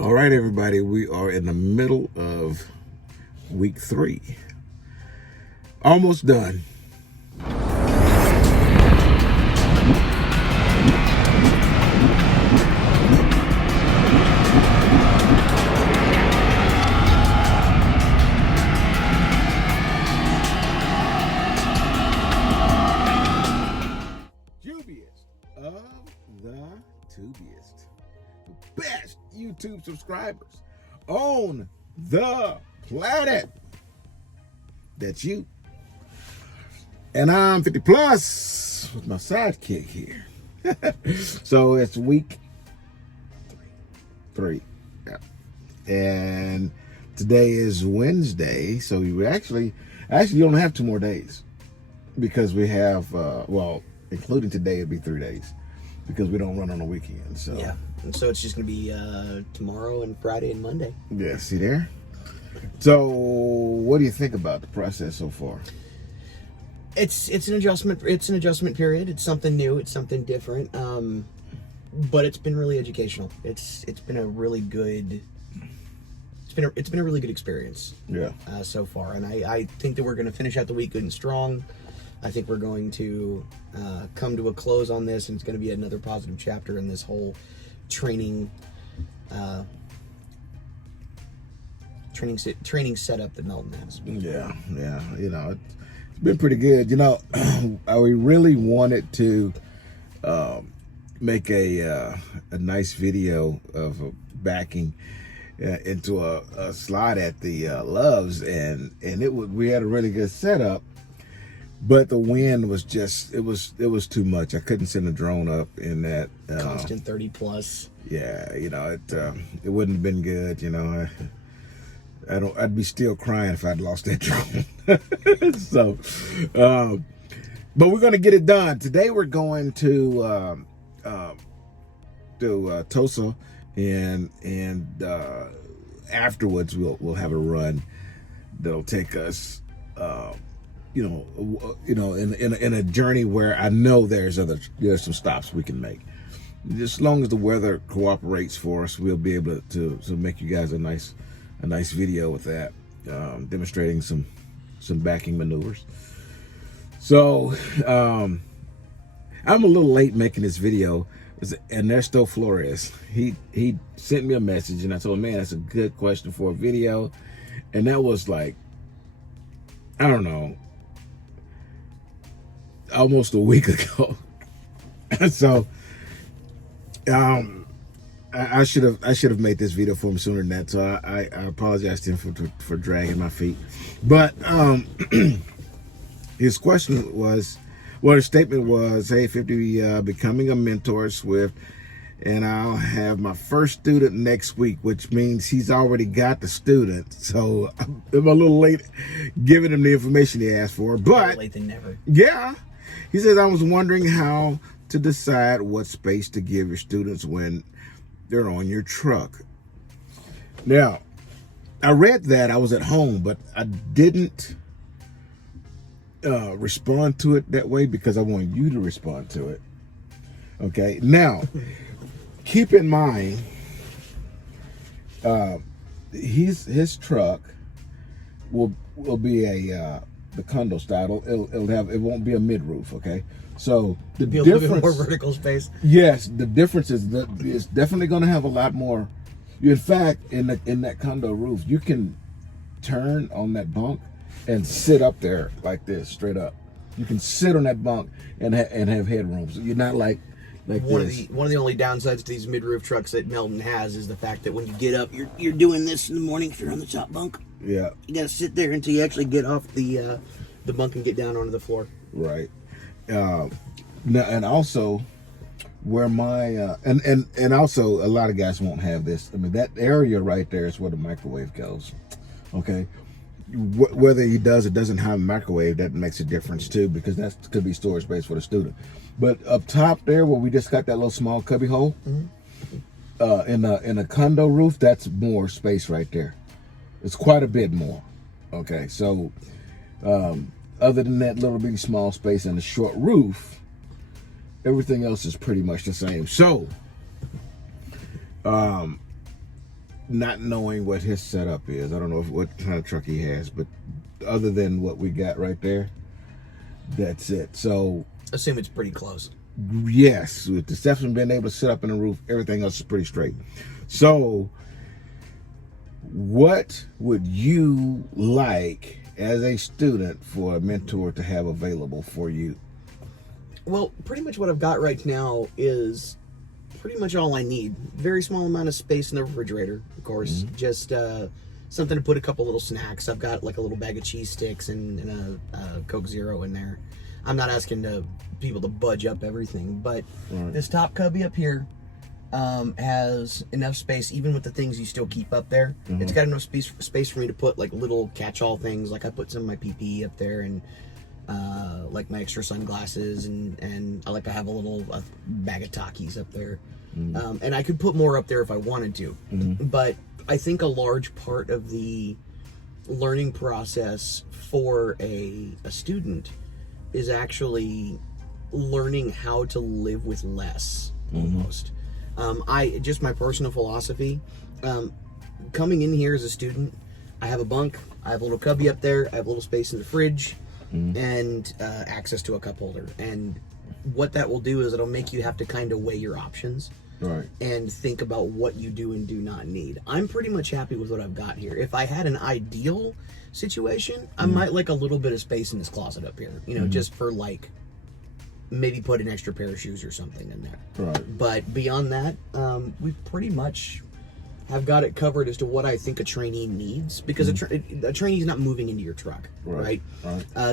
All right, everybody, we are in the middle of week 3. Almost done. Jubiest of the tubiest. The best YouTube subscribers on the planet. That's you. And I'm 50 plus with my sidekick here. So it's week 3. Yeah. And today is Wednesday. So we actually you don't have 2 more days because we have, well, including today, it'd be 3 days because we don't run on the weekend. So yeah. And so it's just going to be tomorrow and Friday and Monday. Yeah, see there? So what do you think about the process so far? It's an adjustment. It's an adjustment period. It's something new. It's something different. But it's been really educational. It's been a really good. It's been a really good experience. Yeah. So far, and I think that we're going to finish out the week good and strong. I think we're going to come to a close on this, and it's going to be another positive chapter in this whole training setup that Melton has. Yeah. You know, it's been pretty good. You know, we really wanted to make a nice video of backing into a slide at the Loves, and we had a really good setup. But the wind was just, it was too much. I couldn't send a drone up in that. Constant 30 plus. Yeah, you know, it wouldn't have been good, you know. I'd be still crying if I'd lost that drone. So, but we're going to get it done. Today we're going to Tulsa, and afterwards we'll have a run that'll take us, you know, in a journey where I know there's some stops we can make. As long as the weather cooperates for us, we'll be able to make you guys a nice video with that, demonstrating some backing maneuvers. So I'm a little late making this video, and Ernesto Flores, he sent me a message, and I told him, man, that's a good question for a video. And that was like, I don't know, almost a week ago. So I should have made this video for him sooner than that. So I apologize to him for dragging my feet. But his question was, well, his statement was, hey, 50, becoming a mentor at Swift, and I'll have my first student next week, which means he's already got the student. So I'm a little late giving him the information he asked for. But better late than never. Yeah. He says, I was wondering how to decide what space to give your students when they're on your truck. Now, I read that. I was at home, but I didn't respond to it that way because I want you to respond to it. Okay. Now, keep in mind, his truck will be the condo style. It won't be a mid-roof. Okay. So the difference, a little bit more vertical space. Yes, the difference is that it's definitely going to have a lot more. In fact, in that condo roof, you can turn on that bunk and sit up there like this, straight up. You can sit on that bunk and have headroom. So you're not like one this. One of the only downsides to these mid-roof trucks that Melton has is the fact that when you get up, you're doing this in the morning if you're on the top bunk. Yeah. You got to sit there until you actually get off the bunk and get down onto the floor. Right. And also where my and also a lot of guys won't have this. I mean, that area right there is where the microwave goes. Okay. Whether he does or doesn't have a microwave, that makes a difference too, because that could be storage space for the student. But up top there, where we just got that little small cubby hole, in a condo roof, that's more space right there. It's quite a bit more. Okay, so other than that little bitty small space and the short roof, everything else is pretty much the same. So not knowing what his setup is. I don't know what kind of truck he has, but other than what we got right there, that's it. So assume it's pretty close. yes, with the steps and being able to sit up in the roof, everything else is pretty straight. So what would you like as a student for a mentor to have available for you? Well, pretty much what I've got right now is pretty much all I need. Very small amount of space in the refrigerator, of course. Just something to put a couple little snacks. I've got like a little bag of cheese sticks and a Coke Zero in there. I'm not asking people to budge up everything, but this top cubby up here has enough space, even with the things you still keep up there. It's got enough space for me to put like little catch-all things. Like I put some of my PPE up there, and like my extra sunglasses, and I like to have a bag of Takis up there. And I could put more up there if I wanted to. But I think a large part of the learning process for a student is actually learning how to live with less, almost. Just my personal philosophy, coming in here as a student, I have a bunk, I have a little cubby up there, I have a little space in the fridge, and access to a cup holder. And what that will do is it'll make you have to kind of weigh your options. And think about what you do and do not need. I'm pretty much happy with what I've got here. If I had an ideal situation, I might like a little bit of space in this closet up here, you know, just for like maybe put an extra pair of shoes or something in there. But beyond that, we pretty much have got it covered as to what I think a trainee needs, because a trainee is not moving into your truck, right?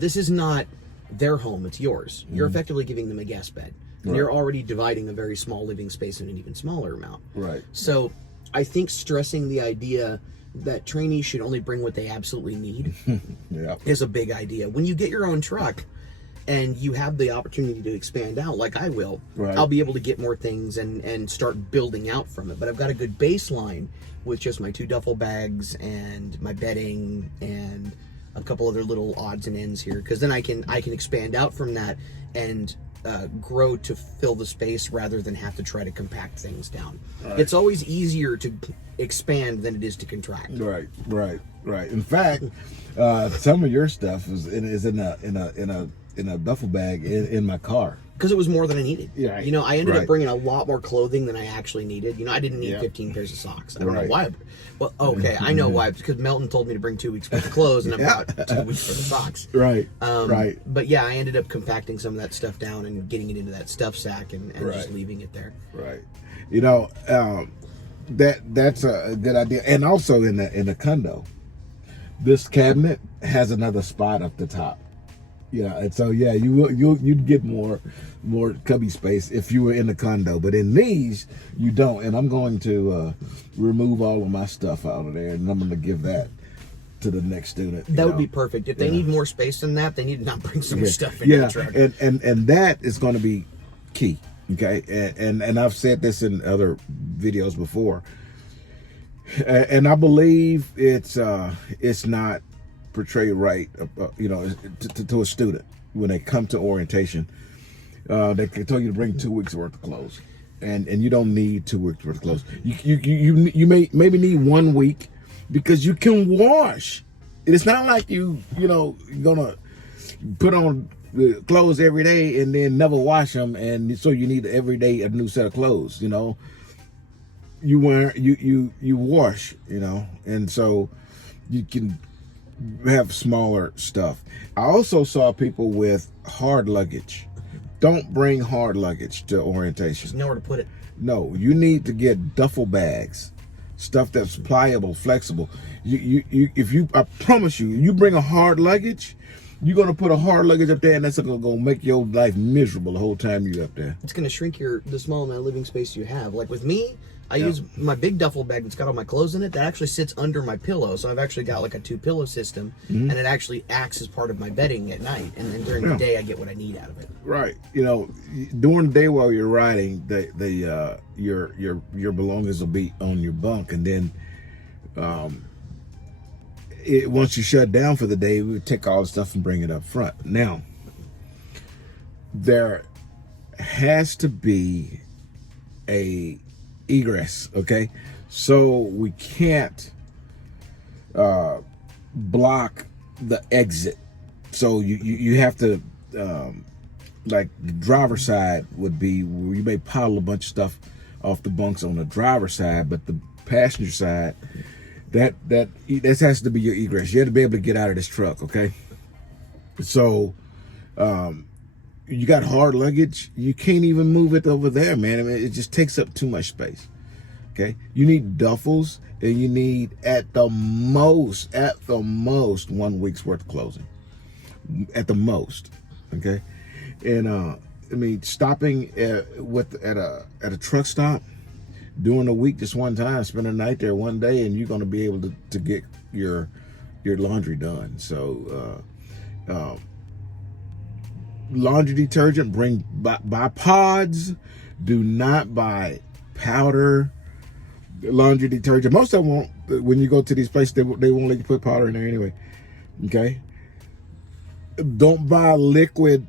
This is not their home, it's yours. You're effectively giving them a guest bed. And you're already dividing a very small living space in an even smaller amount. So I think stressing the idea that trainees should only bring what they absolutely need is a big idea. When you get your own truck and you have the opportunity to expand out, like I will, I'll be able to get more things and start building out from it. But I've got a good baseline with just my 2 duffel bags and my bedding and a couple other little odds and ends here, because then I can expand out from that and grow to fill the space rather than have to try to compact things down. It's always easier to expand than it is to contract. Right. In fact, some of your stuff is in a duffel bag in my car. Because it was more than I needed. You know, I ended up bringing a lot more clothing than I actually needed. You know, I didn't need 15 pairs of socks. I don't know why. Well, okay, I know why. Because Melton told me to bring 2 weeks worth of clothes, and I brought 2 weeks worth of socks. But yeah, I ended up compacting some of that stuff down and getting it into that stuff sack and just leaving it there. You know, that's a good idea. And also in the condo, this cabinet has another spot up the top. And so you'd get more cubby space if you were in the condo, but in these you don't. And I'm going to remove all of my stuff out of there, and I'm going to give that to the next student. That would be perfect. If they need more space than that, they need to not bring so much stuff in the truck. And that is going to be key. Okay, and I've said this in other videos before, and I believe it's not portrayed right, to a student when they come to orientation. They can tell you to bring 2 weeks worth of clothes, and you don't need 2 weeks worth of clothes. You may maybe need 1 week, because you can wash. It's not like you're gonna put on clothes every day and then never wash them, and so you need every day a new set of clothes. You wash, and so you can have smaller stuff. I also saw people with hard luggage. Don't bring hard luggage to orientation. There's nowhere to put it. No, you need to get duffel bags, stuff that's pliable, flexible. I promise you bring a hard luggage, you're gonna put a hard luggage up there, and that's gonna make your life miserable the whole time you're up there. It's gonna shrink the small amount of living space you have. Like with me, I use my big duffel bag that's got all my clothes in it. That actually sits under my pillow, so I've actually got like a 2-pillow system, and it actually acts as part of my bedding at night. And then during the day, I get what I need out of it. Right. During the day while you're riding, your belongings will be on your bunk, and then once you shut down for the day, we take all the stuff and bring it up front. Now, there has to be egress, okay? So we can't block the exit. So you have to, like the driver's side would be where you may pile a bunch of stuff off the bunks on the driver's side, but the passenger side, that has to be your egress. You have to be able to get out of this truck, okay? So you got hard luggage, you can't even move it over there, man. I mean, it just takes up too much space. Okay, you need duffels, and you need at the most 1 week's worth of clothing, at the most. Okay, and I mean, stopping at a truck stop during the week just one time, spend a night there one day, and you're going to be able to get your laundry done. So laundry detergent, buy pods. Do not buy powder laundry detergent. Most of them won't. When you go to these places, they won't let you put powder in there anyway. Okay, don't buy liquid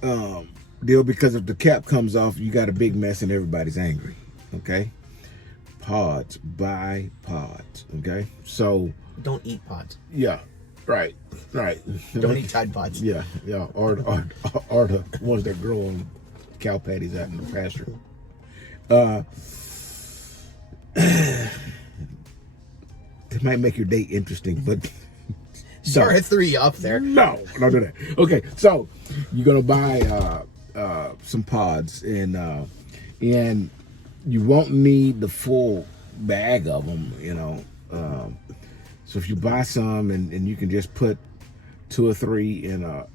deal, because if the cap comes off, you got a big mess and everybody's angry. Okay, pods, buy pods. Okay, so don't eat pods. Yeah, right. Don't eat Tide Pods. Yeah, or the ones that grow on cow patties out in the pasture. It might make your date interesting, but sorry, I threw you up there. No, don't do that. Okay, so you're gonna buy some pods, and you won't need the full bag of them, you know. So if you buy some, and you can just put 2 or 3 in a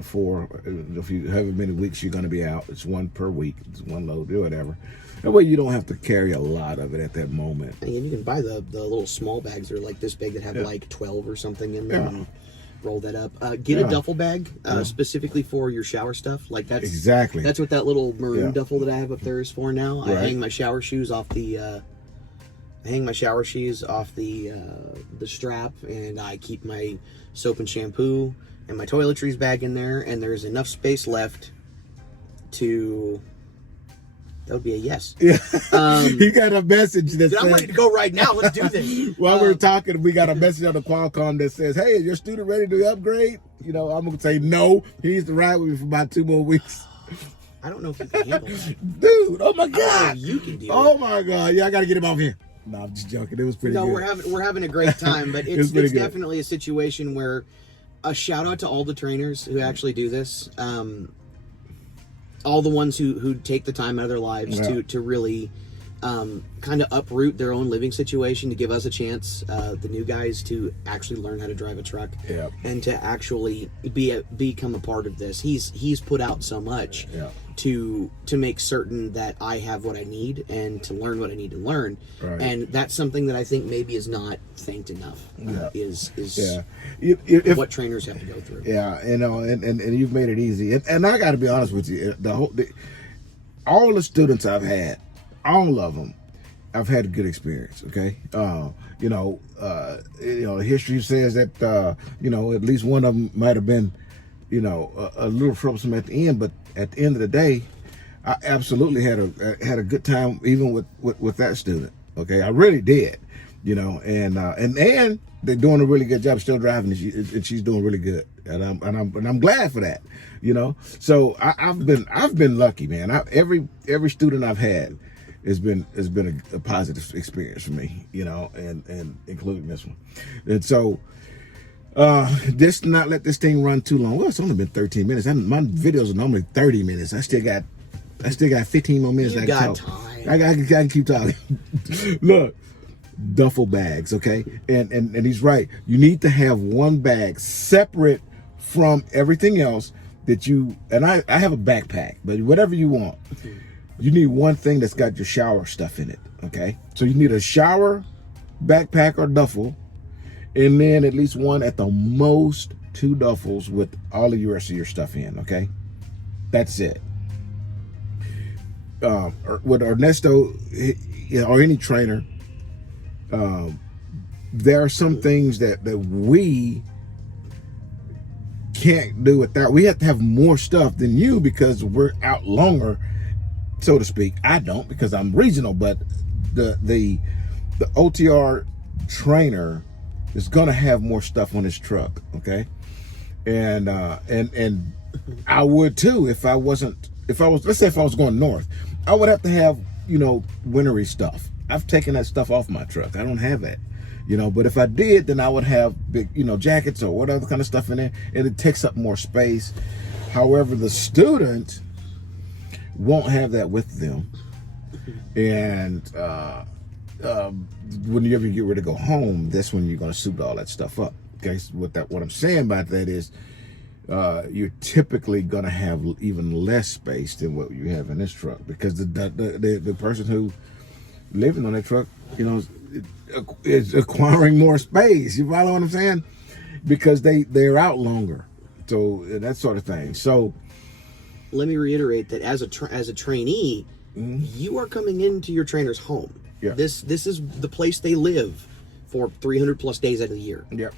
4. If you however many weeks you're gonna be out, it's 1 per week. It's 1 load or whatever. That way you don't have to carry a lot of it at that moment. And you can buy the little small bags that are like this big that have like 12 or something in them. And roll that up. Get a duffel bag specifically for your shower stuff. Like that's exactly. That's what that little maroon duffel that I have up there is for now. Right. I hang my shower shoes off the strap, and I keep my soap and shampoo and my toiletries bag in there, and there's enough space left to. That would be a yes. Yeah. You got a message that says... I'm ready to go right now. Let's do this. While we're talking, we got a message on the Qualcomm that says, hey, is your student ready to upgrade? You know, I'm going to say no. He needs to ride with me for about 2 more weeks. I don't know if you can handle that. Dude, oh my God. You can do it. Oh my God. Yeah, I got to get him off here. No, I'm just joking. It was pretty good. No, we're having a great time, but it's definitely a situation where a shout out to all the trainers who actually do this. All the ones who take the time out of their lives to really kind of uproot their own living situation to give us a chance, the new guys, to actually learn how to drive a truck and to actually become a part of this. He's put out so much to make certain that I have what I need and to learn what I need to learn. Right. And that's something that I think maybe is not thanked enough. Is what trainers have to go through. Yeah, you know, and you've made it easy. And I got to be honest with you, all the students I've had, all of them, I've had a good experience. Okay, history says that at least one of them might have been, a little troublesome at the end, but at the end of the day, I absolutely had a good time even with that student. Okay, I really did, and they're doing a really good job still driving, and she's doing really good, and I'm glad for that, So I've been lucky, man. Every student I've had has been a positive experience for me, and including this one, and so. Just not let this thing run too long. Well, it's only been 13 minutes. My videos are normally 30 minutes. I still got 15 more minutes. I can talk. I can keep talking. Look, duffel bags, okay? And he's right. You need to have one bag separate from everything else that you, and I have a backpack, but whatever you want, you need one thing that's got your shower stuff in it, okay? So you need a shower, backpack, or duffel, and then at least one, at the most 2 duffels with all of the rest of your stuff in, okay? That's it. With Ernesto, or any trainer, there are some things that we can't do without. We have to have more stuff than you because we're out longer so to speak. I don't, because I'm regional, but the OTR trainer is gonna have more stuff on his truck, okay? And I would too if I was, let's say if I was going north, I would have to have, wintery stuff. I've taken that stuff off my truck. I don't have that, but if I did, then I would have big, jackets or whatever kind of stuff in there, and it takes up more space. However, the student won't have that with them. And when you ever get ready to go home, that's when you're going to suit all that stuff up. Okay, so what I'm saying about that is you're typically going to have even less space than what you have in this truck, because the person who living on that truck, is acquiring more space. You follow what I'm saying? Because they're out longer, so that sort of thing. So let me reiterate that as a trainee, you are coming into your trainer's home. Yeah. This is the place they live for 300 plus days out of the year. Yeah.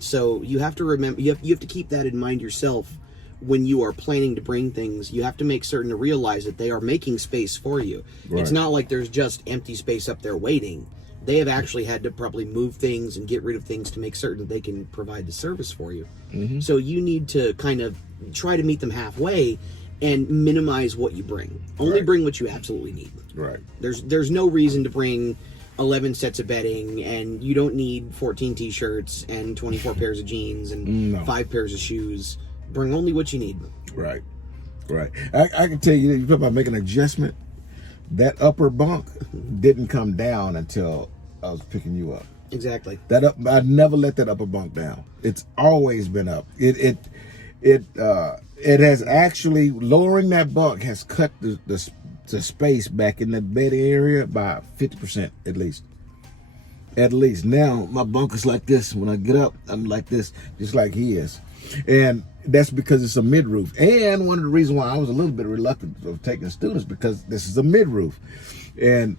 So you have to remember, you have to keep that in mind yourself when you are planning to bring things. You have to make certain to realize that they are making space for you. Right. It's not like there's just empty space up there waiting. They have actually had to probably move things and get rid of things to make certain that they can provide the service for you. So you need to kind of try to meet them halfway and minimize what you bring. Only bring what you absolutely need. Right. There's no reason to bring 11 sets of bedding, and you don't need 14 t-shirts and 24 pairs of jeans and 5 pairs of shoes. Bring only what you need. Right. I can tell you talk about making an adjustment. That upper bunk didn't come down until I was picking you up. Exactly. I never let that upper bunk down. It's always been up. It has actually, lowering that bunk has cut the space back in the bed area by 50% at least. At least. Now my bunk is like this. When I get up, I'm like this, just like he is. And that's because it's a mid-roof. And one of the reasons why I was a little bit reluctant of taking students, because this is a mid-roof. And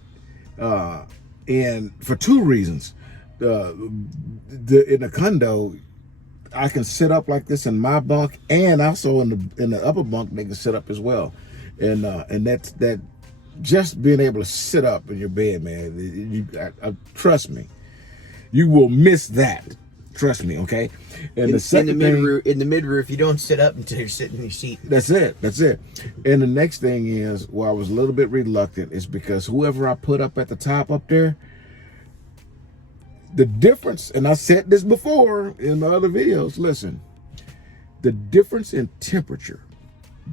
for 2 reasons. In the condo, I can sit up like this in my bunk, and also in the upper bunk they can sit up as well. And that just being able to sit up in your bed, man, trust me, you will miss that. Trust me, okay? And the second thing, in the mid-roof, you don't sit up until you're sitting in your seat. That's it. And the next thing is, why I was a little bit reluctant, is because whoever I put up at the top up there, the difference, and I said this before in the other videos, listen, the difference in temperature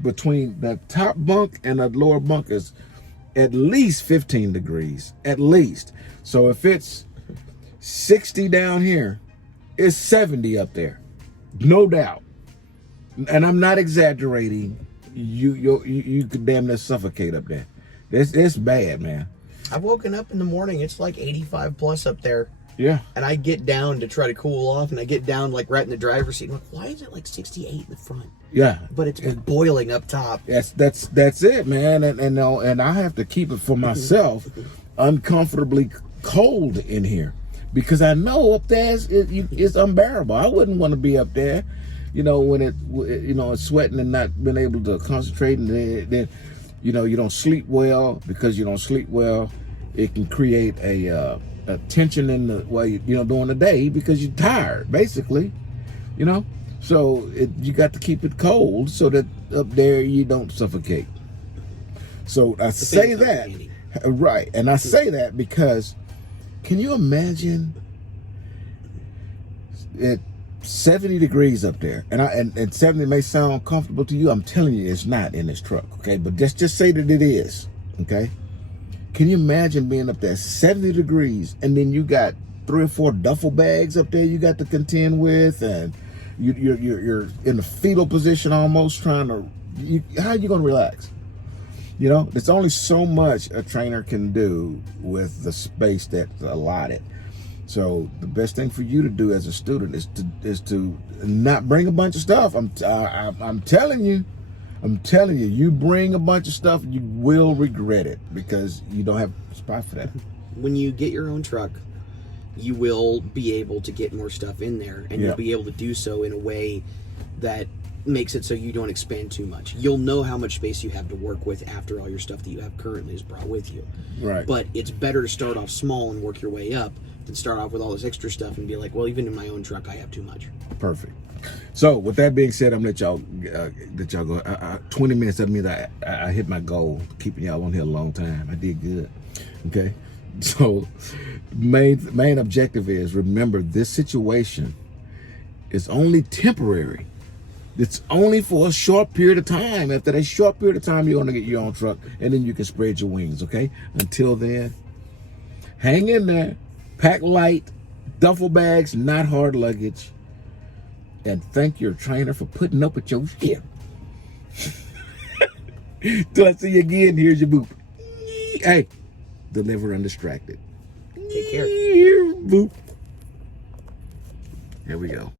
between the top bunk and the lower bunk is at least 15 degrees, at least. So if it's 60 down here, it's 70 up there, no doubt. And I'm not exaggerating. You could damn near suffocate up there. It's bad, man. I've woken up in the morning, it's like 85 plus up there. Yeah. And I get down to try to cool off, and I get down like right in the driver's seat. I'm like, why is it like 68 in the front? Yeah. But it's boiling up top. That's it, man. And I have to keep it for myself uncomfortably cold in here, because I know up there it's unbearable. I wouldn't want to be up there, when it's sweating and not being able to concentrate, and then you don't sleep well. Because you don't sleep well, it can create a tension in the during the day, because you're tired, basically, so you got to keep it cold so that up there you don't suffocate. So I say that, right, and I say that because, can you imagine it 70 degrees up there, and 70 may sound comfortable to you. I'm telling you, it's not in this truck, okay? But just say that it is, okay? Can you imagine being up there 70 degrees, and then you got 3 or 4 duffel bags up there you got to contend with, and you're in a fetal position almost, trying to, how are you going to relax? There's only so much a trainer can do with the space that's allotted. So the best thing for you to do as a student is to not bring a bunch of stuff. I'm telling you, you bring a bunch of stuff, you will regret it, because you don't have spot for that. When you get your own truck, you will be able to get more stuff in there, and you'll be able to do so in a way that makes it so you don't expand too much. You'll know how much space you have to work with after all your stuff that you have currently is brought with you. Right. But it's better to start off small and work your way up than start off with all this extra stuff and be like, well, even in my own truck, I have too much. Perfect. So with that being said, I'm gonna let y'all go. 20 minutes doesn't mean that I hit my goal, keeping y'all on here a long time. I did good. Okay. So main objective is, remember, this situation is only temporary. It's only for a short period of time. After that short period of time, you're gonna get your own truck, and then you can spread your wings. Okay. Until then, hang in there. Pack light, duffel bags, not hard luggage. And thank your trainer for putting up with your shit. Till I see you again, here's your boop. Hey, deliver undistracted. Take care. Boop. Here we go.